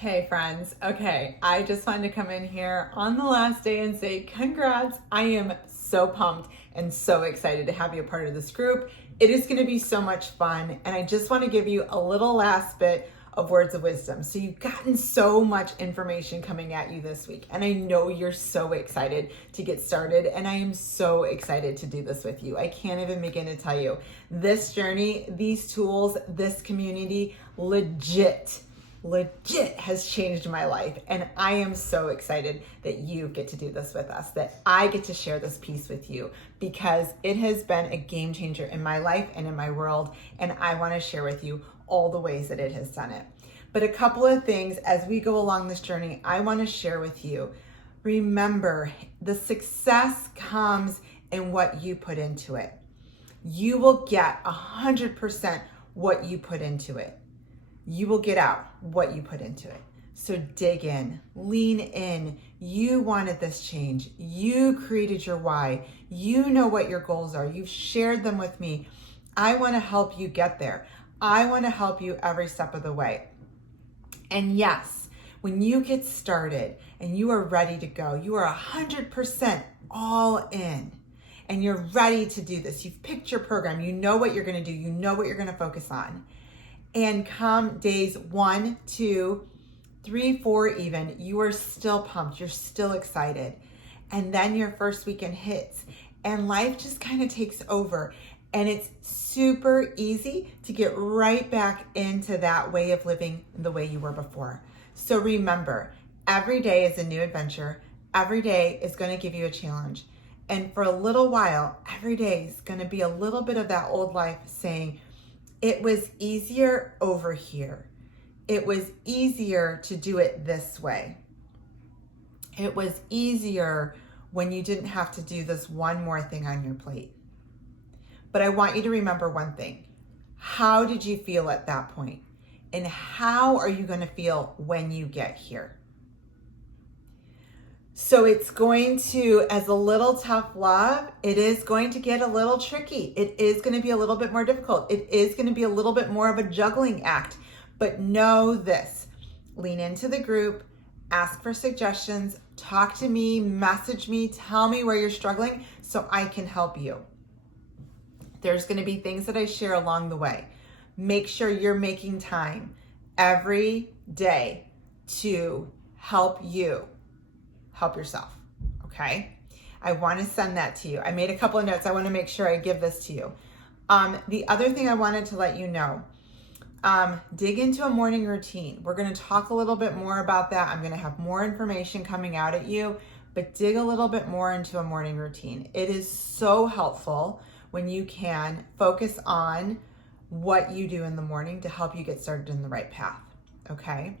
Hey friends, okay, I just wanted to come in here on the last day and say congrats. I am so pumped and so excited to have you a part of this group. It is going to be so much fun, and I just want to give you a little last bit of words of wisdom. So you've gotten so much information coming at you this week, and I know you're so excited to get started, and I am so excited to do this with you. I can't even begin to tell you. This journey, these tools, this community, legit has changed my life, and I am so excited that you get to do this with us, that I get to share this piece with you, because it has been a game changer in my life and in my world, and I want to share with you all the ways that it has done it. But a couple of things as we go along this journey I want to share with you. Remember, the success comes in what you put into it. You will get 100% what you put into it. You will get out what you put into it. So dig in, lean in. You wanted this change. You created your why. You know what your goals are. You've shared them with me. I want to help you get there. I want to help you every step of the way. And yes, when you get started and you are ready to go, you are 100% all in. And you're ready to do this. You've picked your program. You know what you're going to do. You know what you're going to focus on. And come days 1, 2, 3, 4 even, you are still pumped, you're still excited. And then your first weekend hits and life just kind of takes over. And it's super easy to get right back into that way of living the way you were before. So remember, every day is a new adventure. Every day is going to give you a challenge. And for a little while, every day is going to be a little bit of that old life saying, it was easier over here. It was easier to do it this way. It was easier when you didn't have to do this one more thing on your plate. But I want you to remember one thing. How did you feel at that point? And how are you going to feel when you get here? So it's going to, as a little tough love, it is going to get a little tricky. It is going to be a little bit more difficult. It is going to be a little bit more of a juggling act. But know this, lean into the group, ask for suggestions, talk to me, message me, tell me where you're struggling so I can help you. There's going to be things that I share along the way. Make sure you're making time every day to help you. Help yourself, okay? I want to send that to you. I made a couple of notes. I want to make sure I give this to you. The other thing I wanted to let you know, dig into a morning routine. We're going to talk a little bit more about that. I'm going to have more information coming out at you, but dig a little bit more into a morning routine. It is so helpful when you can focus on what you do in the morning to help you get started in the right path, okay?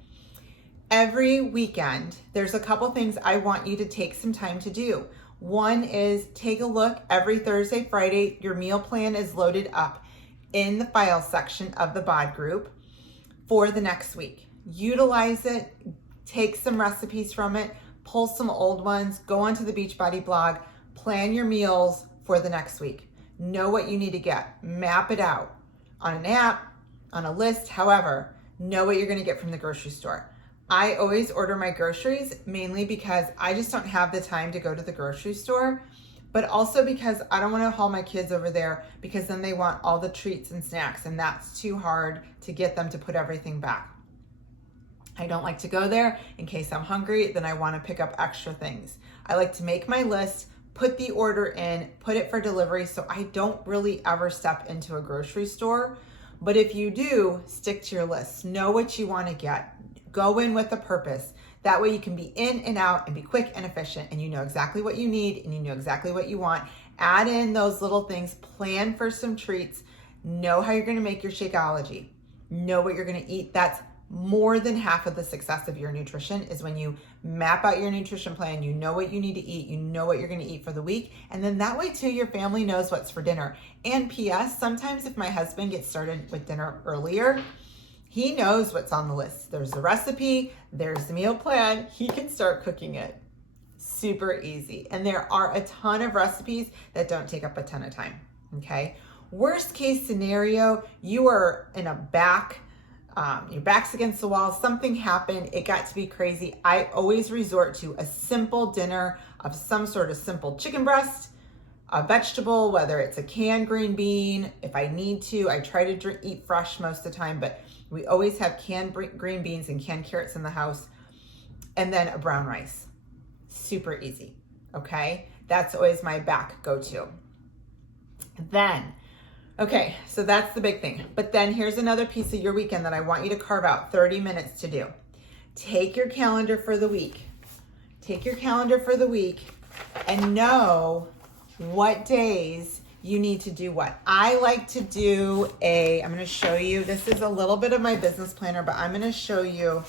Every weekend, there's a couple things I want you to take some time to do. One is take a look every Thursday, Friday. Your meal plan is loaded up in the file section of the BOD group for the next week. Utilize it, take some recipes from it, pull some old ones, go onto the Beachbody blog, plan your meals for the next week. Know what you need to get, map it out on an app, on a list, however, know what you're going to get from the grocery store. I always order my groceries mainly because I just don't have the time to go to the grocery store, but also because I don't want to haul my kids over there because then they want all the treats and snacks, and that's too hard to get them to put everything back. I don't like to go there in case I'm hungry, then I want to pick up extra things. I like to make my list, put the order in, put it for delivery, so I don't really ever step into a grocery store. But if you do, stick to your list. Know what you want to get. Go in with a purpose. That way you can be in and out and be quick and efficient, and you know exactly what you need and you know exactly what you want. Add in those little things, plan for some treats, know how you're going to make your Shakeology, know what you're going to eat. That's more than half of the success of your nutrition is when you map out your nutrition plan, you know what you need to eat, you know what you're going to eat for the week, and then that way too your family knows what's for dinner. And P.S. sometimes if my husband gets started with dinner earlier, he knows what's on the list. There's the recipe, there's the meal plan, he can start cooking it. Super easy. And there are a ton of recipes that don't take up a ton of time, okay? Worst case scenario, you are in a back your back's against the wall, something happened, it got to be crazy. I always resort to a simple dinner of some sort of simple chicken breast, a vegetable, whether it's a canned green bean. If I need to, I try to eat fresh most of the time, but we always have canned green beans and canned carrots in the house, and then a brown rice. Super easy, okay? That's always my back go-to. Then, okay, so that's the big thing. But then here's another piece of your weekend that I want you to carve out 30 minutes to do. Take your calendar for the week. Take your calendar for the week and know what days you need to do what. I like to do I'm going to show you, this is a little bit of my business planner, but I'm going to show you,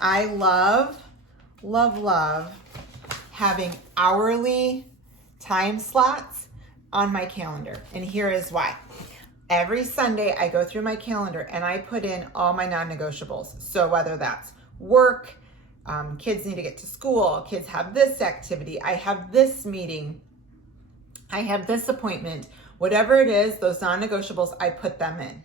I love having hourly time slots on my calendar. And here is why. Every Sunday I go through my calendar and I put in all my non-negotiables. So whether that's work, kids need to get to school, kids have this activity, I have this meeting, I have this appointment, whatever it is, those non-negotiables, I put them in.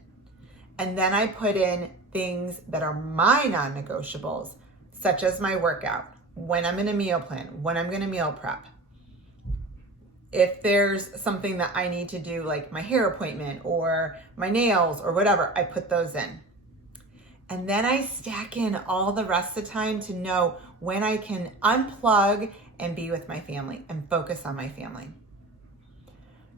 And then I put in things that are my non-negotiables, such as my workout, when I'm in a meal plan, when I'm going to meal prep. If there's something that I need to do, like my hair appointment or my nails or whatever, I put those in. And then I stack in all the rest of the time to know when I can unplug and be with my family and focus on my family.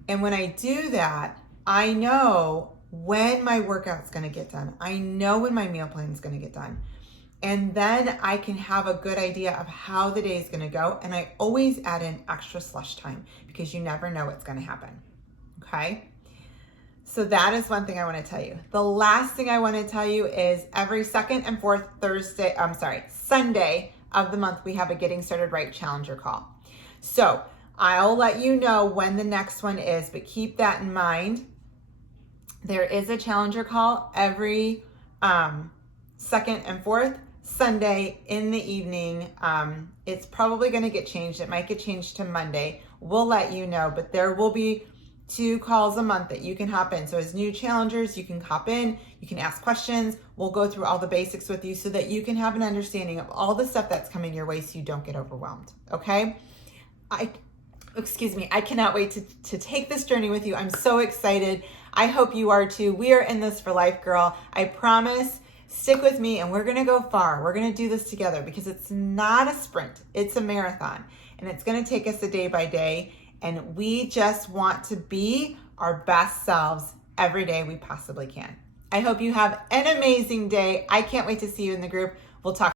And when I do that, I know when my workout's going to get done. I know when my meal plan is going to get done. And then I can have a good idea of how the day is going to go. And I always add in extra slush time because you never know what's going to happen. Okay? So that is one thing I want to tell you. The last thing I want to tell you is every second and fourth Sunday of the month, we have a Getting Started Right Challenger call. So I'll let you know when the next one is, but keep that in mind. There is a Challenger call every second and fourth Sunday in the evening. It's probably going to get changed. It might get changed to Monday. We'll let you know, but there will be 2 calls a month that you can hop in. So as new challengers, you can hop in, you can ask questions. We'll go through all the basics with you so that you can have an understanding of all the stuff that's coming your way so you don't get overwhelmed. Okay? I cannot wait to take this journey with you. I'm so excited. I hope you are too. We are in this for life, girl. I promise. Stick with me and we're going to go far. We're going to do this together because it's not a sprint. It's a marathon and it's going to take us a day by day. And we just want to be our best selves every day we possibly can. I hope you have an amazing day. I can't wait to see you in the group. We'll talk.